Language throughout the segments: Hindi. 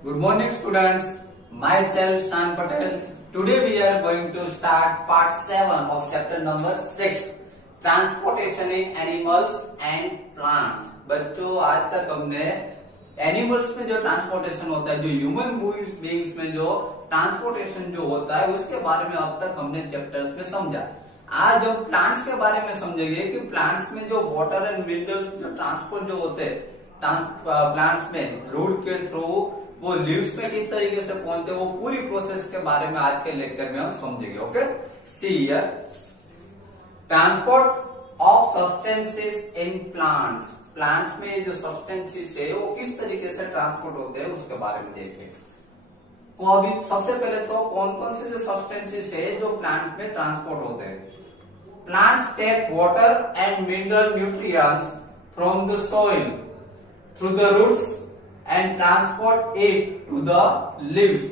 Good morning, students. Myself, Shan Patel. Today we are going to start part 7 of chapter number 6, Transportation in Animals and Plants. बच्चों, आज तक हमने एनिमल्स में जो ट्रांसपोर्टेशन होता है, जो ह्यूमन बीइंग्स में जो ट्रांसपोर्टेशन जो होता है, उसके बारे में अब तक हमने चैप्टर्स में समझा। आज हम प्लांट्स के बारे में समझेंगे कि प्लांट्स में जो वाटर एंड मिनरल्स जो ट्रांसपोर्ट जो होते हैं प्लांट्स में रूट के थ्रू वो लीव्स में किस तरीके से पहुंचते हैं, वो पूरी प्रोसेस के बारे में आज के लेक्चर में हम समझेंगे। Okay, see here, transport of substances in plants. Plants में जो सब्सटेंसेस है वो किस तरीके से ट्रांसपोर्ट होते हैं उसके बारे में देखें। तो अभी सबसे पहले तो कौन कौन से जो सब्सटेंसेस है जो प्लांट में ट्रांसपोर्ट होते हैं। Plants take water and mineral nutrients from the soil through the roots and transport it to the leaves.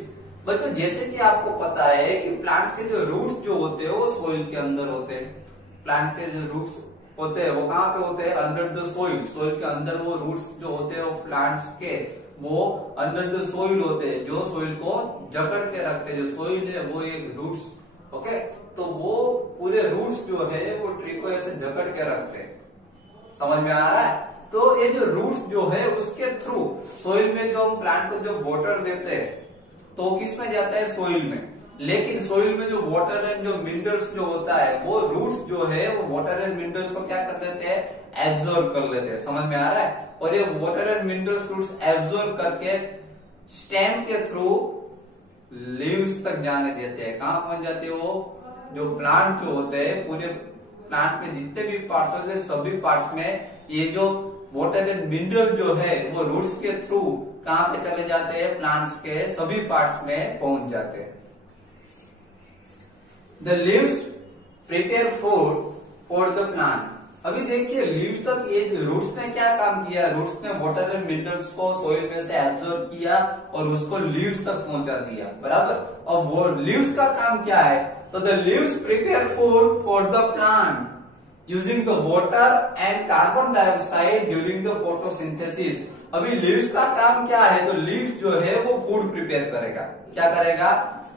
बच्चों, जैसे कि आपको पता है कि प्लांट के जो रूट्स जो होते हैं वो सोइल के अंदर होते हैं। प्लांट के जो रूट्स होते हैं वो कहाँ पे होते हैं? Under the soil. सोइल के अंदर वो रूट्स जो होते हैं वो प्लांट्स के वो अंडर द सोइल होते हैं, जो सोइल को जकड़ के रखते हैं। जो सोइल है वो एक रूट्स, ओके, तो वो पूरे रूट्स जो है वो ट्री को ऐसे जकड़ के रखते हैं। समझ में आ रहा है? तो ये जो रूट्स जो है उसके थ्रू सोइल में जो हम प्लांट को जो वाटर देते हैं तो किस में जाता है? सोइल में। लेकिन सोइल में जो वाटर एंड जो मिनरल्स जो होता है वो रूट्स जो है वो वाटर एंड मिनरल्स को क्या कर देते हैं? एब्जॉर्ब कर लेते हैं। समझ में आ रहा है? और ये water and minerals roots absorb करके स्टेम के थ्रू लीव्स तक जाने देते हैं। कहां पहुंच जाते हैं? वो जो प्लांट जो होते हैं, पूरे प्लांट में जितने भी पार्ट्स होते हैं सभी पार्ट्स में ये जो वाटर एंड मिनरल जो है वो रूट्स के थ्रू कहां पे चले जाते हैं? प्लांट्स के सभी पार्ट्स में पहुंच जाते हैं। The leaves prepare food for the plant. अभी देखिए, लीव्स तक ये रूट्स ने क्या काम किया? रूट्स ने वाटर एंड मिनरल्स को सोइल में से एब्जॉर्ब किया और उसको लीव्स तक पहुंचा दिया, बराबर। और वो लीव्स का काम क्या है? तो the leaves prepare food for the plant using the water and carbon dioxide during the photosynthesis. अभी लीव्स का काम क्या है? तो लीव्स जो है वो फूड प्रिपेयर करेगा। क्या करेगा?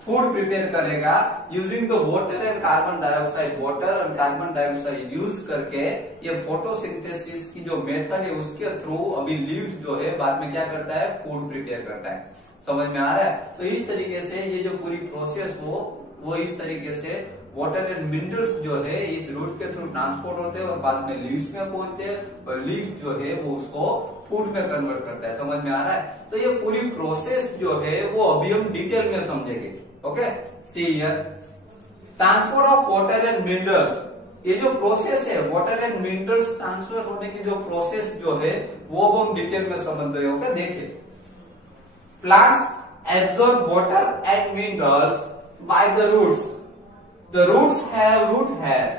फूड प्रिपेयर करेगा using the water and carbon dioxide. Water और कार्बन डाइऑक्साइड यूज करके ये फोटोसिंथेसिस की जो मेथड है उसके थ्रू अभी लीव्स जो है बाद में क्या करता है? फूड प्रिपेयर करता है। समझ में आ रहा है? तो इस तरीके से ये जो पूरी प्रोसेस वो इस तरीके से वाटर एंड मिनरल्स जो है इस रूट के थ्रू ट्रांसपोर्ट होते हैं और बाद में लीव्स में पहुंचते हैं और लीव्स जो है वो उसको फूड में कन्वर्ट करता है। समझ में आ रहा है? तो ये पूरी प्रोसेस जो है वो अभी हम डिटेल में समझेंगे। Okay, see here, transport of water and minerals. ये जो प्रोसेस है वाटर एंड मिनरल्स ट्रांसफर होने की जो प्रोसेस जो है वो हम डिटेल में समझ रहे हैं। ओके, देखिए, plants absorb water and minerals by the roots. The roots have root hairs।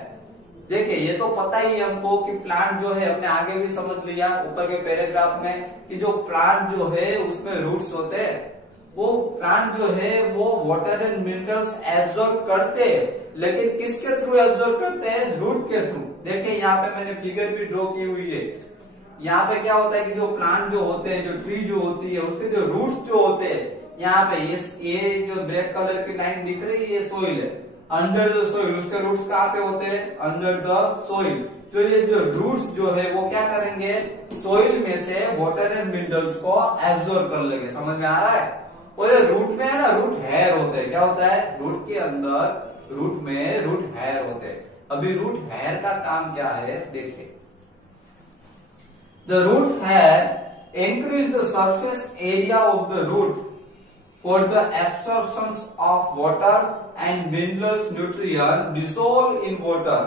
देखिए, ये तो पता ही है हमको कि प्लांट जो है, हमने आगे भी समझ लिया ऊपर के पैराग्राफ में कि जो प्लांट जो है उसमें रूट्स होते हैं। वो प्लांट जो है वो वाटर एंड मिनरल्स एब्जॉर्ब करते हैं, लेकिन किसके थ्रू एब्जॉर्ब करते हैं? रूट के थ्रू। देखिए, यहाँ पे मैंने फिगर भी ड्रॉ की हुई है। यहाँ पे क्या होता है कि जो प्लांट जो होते हैं, जो ट्री जो होती है, उसके जो रूट्स जो होते हैं, यहाँ पे ये जो ब्लैक कलर की लाइन दिख रही है ये सोइल है। अंडर द सोइल उसके रूट्स कहाँ पे होते हैं? Under the soil. तो ये जो रूट्स जो है वो क्या करेंगे? सोइल में से वाटर एंड मिनरल्स को एब्जॉर्ब कर लेंगे। समझ में आ रहा है? और ये रूट में है ना, रूट हेयर होते हैं। क्या होता है? रूट के अंदर रूट में रूट हेयर होते हैं। अभी रूट हेयर का काम क्या है देखिए। The root hair increase the surface area of the root for the absorption of water and minerals nutrient dissolve in water।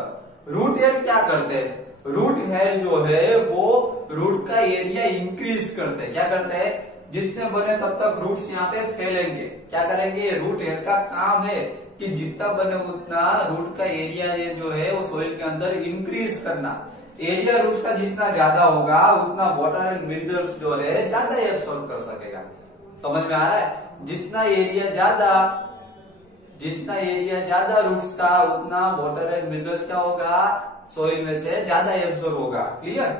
Root hair क्या करते हैं? रूट हेयर जो है वो रूट का एरिया इंक्रीज करते हैं। क्या करते हैं? जितने बने तब तक रूट्स यहाँ पे फैलेंगे। क्या करेंगे? रूट हेयर का काम है कि जितना बने उतना रूट का एरिया ये जो है वो सोइल के अंदर इंक्रीज करना। एरिया रूट्स का जितना ज्यादा होगा उतना वाटर एंड मिनरल्स जो है ज्यादा एब्सॉर्ब कर सकेगा। समझ में आ रहा है? जितना एरिया ज्यादा रूट्स का उतना वाटर एंड मिनरल्स क्या होगा? सोइल में से ज्यादा एब्जॉर्ब होगा। Clear?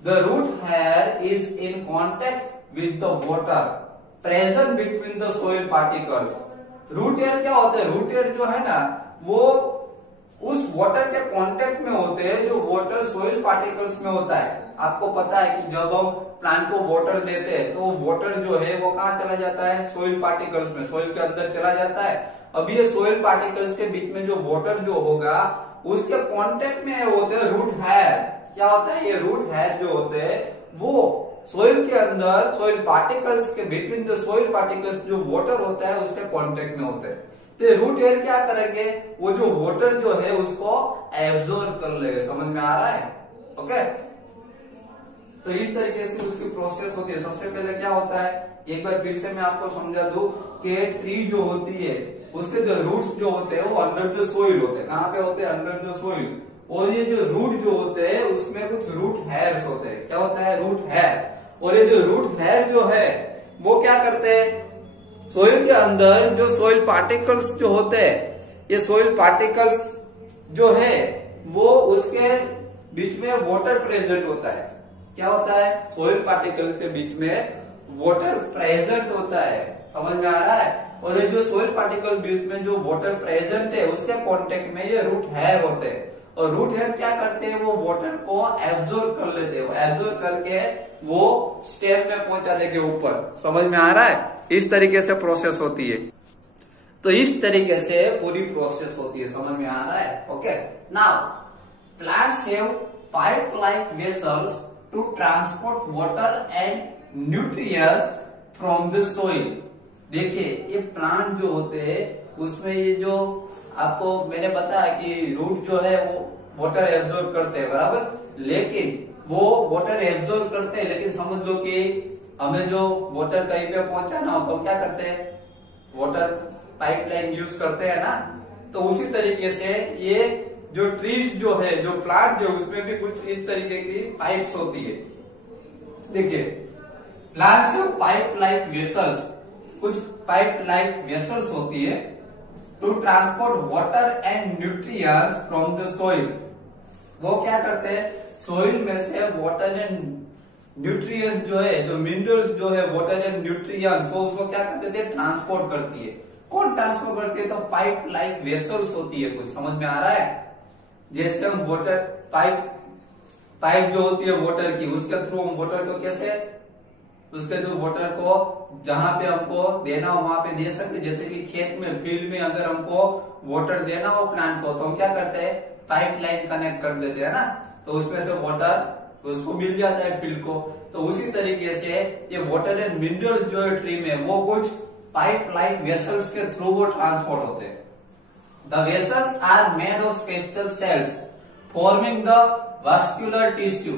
The root hair is in contact with the water present between the soil particles. Root hair क्या होता है? रूट एयर जो है ना वो उस वाटर के कांटेक्ट में होते हैं जो वाटर सोइल पार्टिकल्स में होता है। आपको पता है कि जब हम प्लांट को वाटर देते हैं तो वाटर जो है वो कहाँ चला जाता है? सोइल पार्टिकल्स में, सोइल के अंदर चला जाता है। अब ये सोइल पार्टिकल्स के बीच में जो वाटर जो होगा उसके कांटेक्ट में होते हैं रूट हेयर। क्या होता है? ये रूट हेयर जो होते हैं वो सोइल के अंदर सोइल पार्टिकल्स के बिटवीन द सोइल पार्टिकल्स जो वाटर होता है उसके कांटेक्ट में होते हैं। तो रूट एयर क्या करेंगे? वो जो वाटर जो है उसको एब्जॉर्ब कर लेंगे। समझ में आ रहा है? ओके, तो इस तरीके से उसकी प्रोसेस होती है। सबसे पहले क्या होता है, एक बार फिर से मैं आपको समझा दूं कि ट्री जो होती है उसके जो रूट्स जो होते हैं वो अंडर द सोइल होते हैं। कहाँ पे होते हैं? Under the soil. और ये जो रूट जो होते हैं उसमें कुछ रूट हेयर्स होते हैं। क्या होता है? Root hair. और ये जो रूट हेयर जो है वो क्या करते हैं? सोइल के अंदर जो सोइल पार्टिकल्स जो होते हैं, ये सोइल पार्टिकल्स जो है वो उसके बीच में वाटर प्रेजेंट होता है। क्या होता है? सोइल पार्टिकल्स के बीच में वाटर प्रेजेंट होता है। समझ में आ रहा है? और ये जो सोइल पार्टिकल बीच में जो वाटर प्रेजेंट है उसके कांटेक्ट में ये रूट हेयर होते हैं। और रूट हेयर क्या करते हैं? वो वाटर को एब्जॉर्ब कर लेते हैं। वो एब्जॉर्ब करके वो स्टेम में पहुंचा देंगे ऊपर। समझ में आ रहा है? इस तरीके से प्रोसेस होती है। तो इस तरीके से पूरी प्रोसेस होती है। समझ में आ रहा है? Okay, now plants have pipe like vessels to transport water and nutrients from the soil. देखिए ये प्लांट जो होते हैं उसमें ये जो आपको मैंने बताया कि रूट जो है वो वाटर एब्जॉर्ब करते हैं, बराबर। लेकिन वो वाटर एब्जॉर्ब करते हैं, लेकिन समझ लो कि हमें जो वाटर कहीं पे पहुंचाना हो तो हम क्या करते हैं? वाटर पाइपलाइन यूज करते हैं ना। तो उसी तरीके से ये जो ट्रीज जो है, जो प्लांट जो उसमें भी कुछ इस तरीके की पाइप्स होती है। देखिए प्लांट्स में पाइप लाइक वेसल्स, कुछ पाइप लाइक वेसल्स होती है to transport water and nutrients from the soil. वो क्या करते हैं? सोइल में से वाटर एंड न्यूट्रिएंट्स जो है, जो मिनरल्स जो है, वाटर एंड न्यूट्रिएंट्स वो उसको क्या करते थे? ट्रांसपोर्ट करती है। कौन ट्रांसपोर्ट करती है? तो पाइप लाइक वेसल्स होती है। कुछ समझ में आ रहा है? जैसे हम वाटर पाइप जो होती है वाटर की, उसके थ्रू हम वाटर को कैसे, उसके थ्रू वाटर को जहां पे हमको देना हो वहां पे दे सकते। जैसे कि खेत में, फील्ड में अगर हमको वाटर देना हो प्लांट को तो हम क्या करते हैं? पाइप लाइन कनेक्ट कर देते हैं ना, तो उसमें से वाटर उसको मिल जाता है फील्ड को। तो उसी तरीके से ये वाटर एंड मिनरल्स जो है ट्री में वो कुछ पाइप लाइक वेसल्स के थ्रू वो ट्रांसपोर्ट होते हैं। The vessels are made of special cells forming the vascular tissue।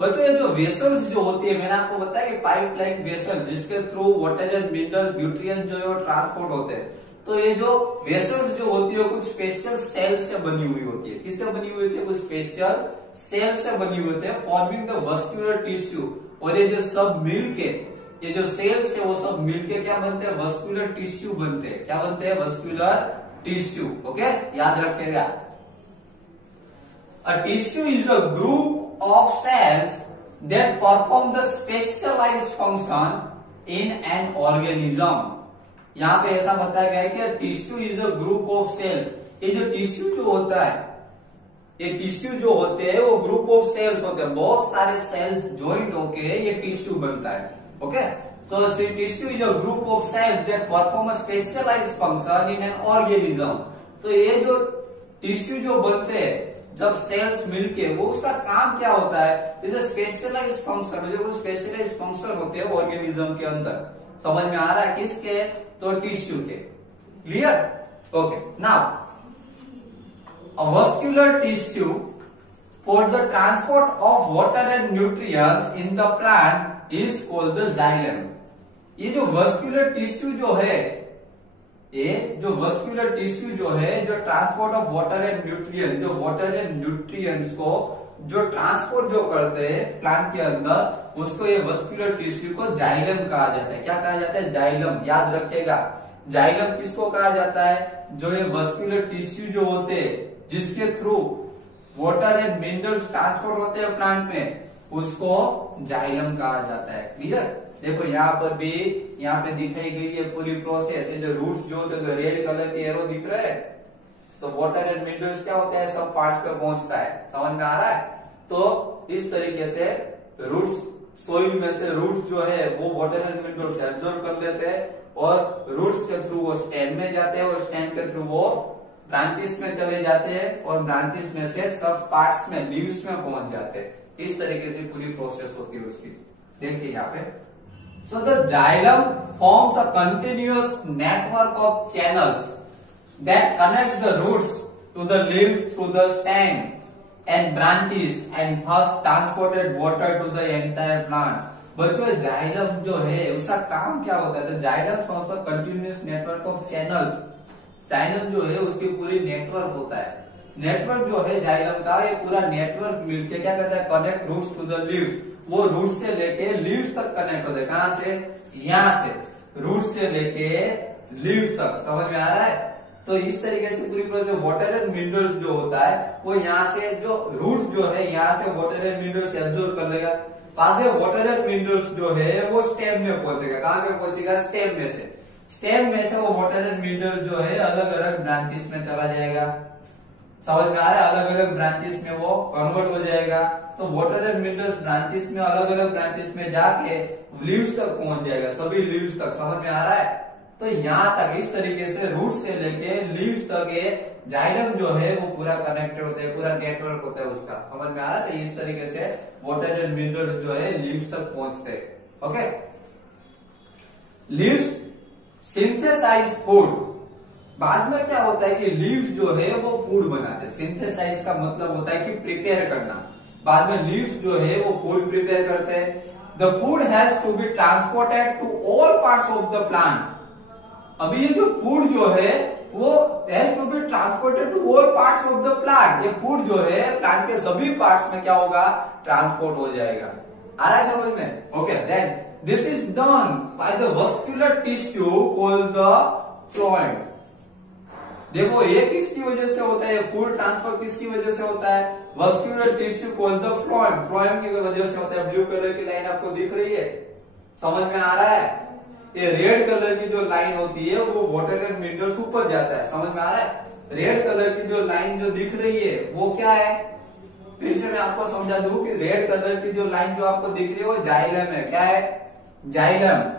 बच्चों ये जो वेसल्स जो होती है, मैंने आपको बताया कि पाइप लाइक वेसल जिसके through water and minerals nutrients जो है वो ट्रांसपोर्ट होते हैं। तो ये जो वेसल्स जो होती है कुछ स्पेशल सेल से बनी हुई होती है। किससे बनी हुई होती है? कुछ स्पेशल सेल से बनी हुई होती है, फॉर्मिंग द वस्कुलर टिश्यू। और ये जो सब मिलके, ये जो सेल्स है वो सब मिलके क्या बनते हैं? वस्कुलर टिश्यू बनते हैं। क्या बनते हैं? Vascular tissue. ओके, याद रखिएगा। A tissue is a group of cells that perform the specialized function in an organism। यहाँ पे ऐसा बताया गया है कि tissue is a group of cells. ये जो टिश्यू जो होता है, ये टिश्यू जो होते हैं वो ग्रुप ऑफ सेल्स होते हैं। बहुत सारे सेल्स ज्वाइंट होके ये टिश्यू बनता है। Okay, so the tissue is a group of cells that perform a specialized function in an organism। तो ये जो टिश्यू जो बनते हैं जब सेल्स मिलके, वो उसका काम क्या होता है? जैसे स्पेशलाइज्ड फंक्शन, जो स्पेशलाइज्ड फंक्शन होते हैं ऑर्गेनिज्म के अंदर। समझ में आ रहा है? किसके? तो टिश्यू के। Clear? Okay, now a vascular tissue for the transport of water and nutrients in the plant is called the xylem। ये जो वस्कुलर टिश्यू जो है, ये जो वस्कुलर टिश्यू जो है, जो transport of water and nutrients, जो वाटर एंड न्यूट्रिएंट्स को जो ट्रांसपोर्ट जो करते हैं प्लांट के अंदर, उसको ये वस्कुलर टिश्यू को जाइलम कहा जाता है। क्या कहा जाता है? जाइलम। याद रखिएगा, जाइलम किसको कहा जाता है? जो ये वस्कुलर टिश्यू जो होते हैं जिसके through water and minerals transport होते हैं प्लांट में, उसको जाइलम कहा जाता है। क्लियर? देखो यहाँ पर भी यहाँ पे दिखाई गई है पूरी प्रोसेस। ये जो रूट्स जो होते हैं, रेड कलर के एरो दिख रहे हैं, तो वाटर एंड मिनरल्स क्या होता है, सब पार्ट्स पे पहुंचता है। समझ में आ रहा है? तो इस तरीके से रूट्स, सोइल में से रूट्स जो है वो वाटर एंड मिनरल्स एब्जॉर्ब कर लेते हैं और रूट्स के थ्रू वो स्टेम में जाते हैं और स्टेम के थ्रू वो ब्रांचेस में चले जाते हैं और ब्रांचेस में से सब पार्ट्स में, लीव्स में पहुंच जाते हैं। इस तरीके से पूरी प्रोसेस होती है उसकी। देखिए यहाँ पे, so the xylem forms a continuous network of channels that connect the roots to the leaves through the stem and branches and thus transported water to the entire plant. बच्चों जाइलम जो है उसका काम क्या होता है? तो xylem forms a continuous network of channels. Xylem जो है उसकी पूरी नेटवर्क होता है। नेटवर्क जो है जाइलम का, ये पूरा नेटवर्क मिलकर क्या करता है, connect roots to the leaves. वो रूट से लेके लीव्स तक कनेक्ट होता है। कहां से? यहाँ से रूट से लेके लीव्स तक। समझ में आ रहा है? तो इस तरीके से पूरी प्रोसेस, वाटर एंड मिनरल्स जो होता है वो यहाँ से, जो रूट्स जो है यहाँ से वाटर एंड मिनरल्स एब्जॉर्ब कर लेगा। बाद में वाटर एंड मिनरल्स जो है वो स्टेम में पहुंचेगा। कहां पे पहुंचेगा? स्टेम में से। स्टेम में से वो वाटर एंड मिनरल जो है अलग अलग ब्रांचेस में चला जाएगा। समझ में आ रहा है? अलग अलग ब्रांचेस में वो कन्वर्ट हो जाएगा। तो वाटर एंड मिनरल्स ब्रांचेस में, अलग अलग ब्रांचेस में जाके लीव्स तक पहुंच जाएगा, सभी लीव्स तक। समझ में आ रहा है? तो यहाँ तक इस तरीके से रूट से लेके लीव्स तक ये जाइलम जो है वो पूरा कनेक्टेड होता है, पूरा नेटवर्क होता है उसका। समझ में आ रहा है? तो इस तरीके से वाटर एंड मिनरल्स जो है लीव्स तक पहुंचते हैं। Okay, leaves synthesize food. बाद में क्या होता है कि लीव्स जो है वो फूड बनाते हैं। सिंथेसाइज का मतलब होता है कि प्रिपेयर करना। बाद में लीव्स जो है वो फूड प्रिपेयर करते हैं। The food has to be transported to all parts of the plant. अभी ये जो फूड जो है वो has to be transported to all parts of the plant. ये फूड जो है प्लांट के सभी पार्ट्स में क्या होगा, ट्रांसपोर्ट हो जाएगा। आ रहा है समझ में? Okay, then this is done by the vascular tissue called the phloem. देखो ये किसकी वजह से होता है, फूड ट्रांसफर किसकी वजह से होता है? Vascular tissue called the phloem. Phloem की वजह से होता है। ब्लू कलर की लाइन आपको दिख रही है, समझ में आ रहा है? ये रेड कलर की जो लाइन होती है वो वाटर एंड मिनरल्स ऊपर जाता है। समझ में आ रहा है? रेड कलर की जो लाइन जो दिख रही है वो क्या है? फिर से मैं आपको समझा दूं कि रेड कलर की जो लाइन जो आपको दिख रही है वो जाइलम है। क्या है? जाइलम।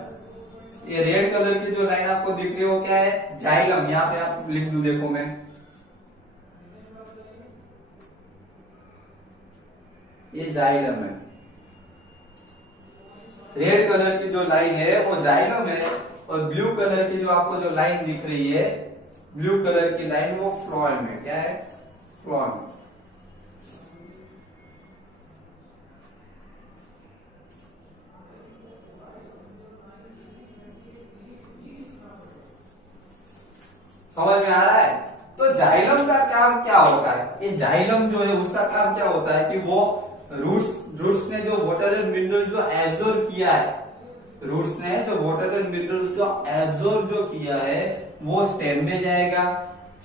ये रेड कलर की जो लाइन आपको दिख रही है वो क्या है? जाइलम। यहाँ पे आप लिख दूं, देखो मैं, ये जाइलम है। रेड कलर की जो लाइन है वो जाइलम है और ब्लू कलर की जो आपको जो लाइन दिख रही है, ब्लू कलर की लाइन, वो फ्लोएम है। क्या है? फ्लोएम। समझ में आ रहा है? तो जाइलम का काम क्या होता है? ये जाइलम जो है उसका काम क्या होता है कि वो रूट्स ने जो वाटर एंड मिनरल्स जो एब्जॉर्ब किया है, रूट्स ने जो वाटर एंड मिनरल्स जो एब्जॉर्ब जो किया है वो स्टेम में जाएगा।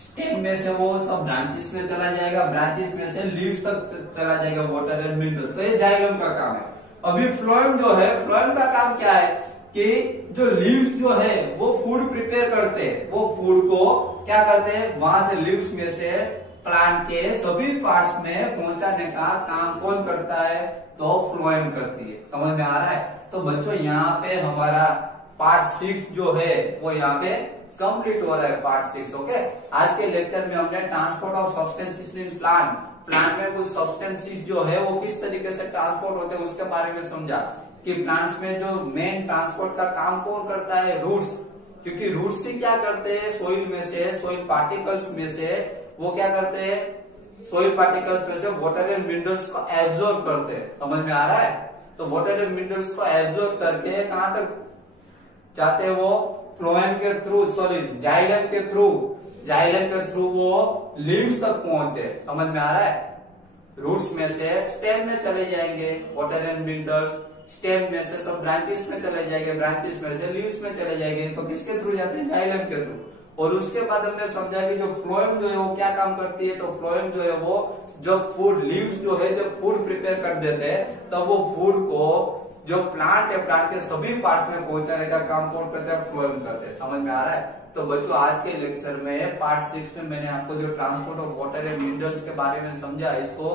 स्टेम में से वो सब ब्रांचेस में चला जाएगा, ब्रांचेस में से लीव्स तक चला जाएगा वाटर एंड मिनरल्स। तो ये जाइलम का काम है। अभी फ्लोएम जो है, फ्लोएम का काम क्या है कि जो लीव्स जो है वो फूड प्रिपेयर करते हैं। वो फूड को क्या करते हैं, वहां से लीव्स में से प्लांट के सभी पार्ट्स में पहुंचाने का काम कौन करता है? तो फ्लोएम करती है। समझ में आ रहा है? तो बच्चों यहाँ पे हमारा पार्ट 6 जो है वो यहाँ पे कंप्लीट हो रहा है, पार्ट 6। ओके, आज के लेक्चर में हमने transport of substances in plant में कुछ सब्सटेंसेस जो है वो किस तरीके से ट्रांसपोर्ट होते हैं उसके बारे में समझा कि प्लांट्स में जो मेन ट्रांसपोर्ट का काम कौन करता है? रूट्स। क्योंकि रूट्स ही क्या करते हैं, सोइल में से, सोइल पार्टिकल्स में से वो क्या करते हैं, सोइल पार्टिकल्स में से वाटर एंड मिनरल्स को एब्जॉर्ब करते हैं। समझ में आ रहा है? तो वाटर एंड मिनरल्स को एब्जॉर्ब करके कहां तक जाते हैं? वो फ्लोएम के थ्रू, सॉरी जाइलम के थ्रू, जाइलम के थ्रू वो लीव्स तक पहुंचते हैं। समझ में आ रहा है? रूट्स में से स्टेम में चले जाएंगे वाटर एंड मिनरल्स, स्टेम में से सब ब्रांचेस में चले जाएंगे, ब्रांचेस में से लीव्स में चले जाएंगे। तो किसके थ्रू जाते हैं? जाइलम के थ्रू। और उसके बाद हमने समझा कि जो फ्लोएम जो है वो क्या काम करती है। तो फ्लोएम जो है वो जब फूड लीव्स जो है जब फूड प्रिपेयर कर देते हैं तब वो फूड को जो प्लांट है प्लांट के सभी पार्ट में पहुंचाने का काम कौन करते हैं, फ्लोएम करते हैं। समझ में आ रहा है। तो बच्चों आज के लेक्चर में पार्ट 6 में मैंने आपको जो transport of water and minerals के बारे में समझा, इसको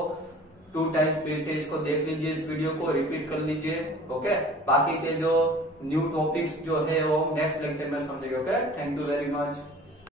2 टाइम्स फिर से इसको देख लीजिए, इस वीडियो को रिपीट कर लीजिए। ओके, बाकी के जो न्यू टॉपिक्स जो है वो नेक्स्ट लेक्चर में समझेंगे। Okay, thank you very much.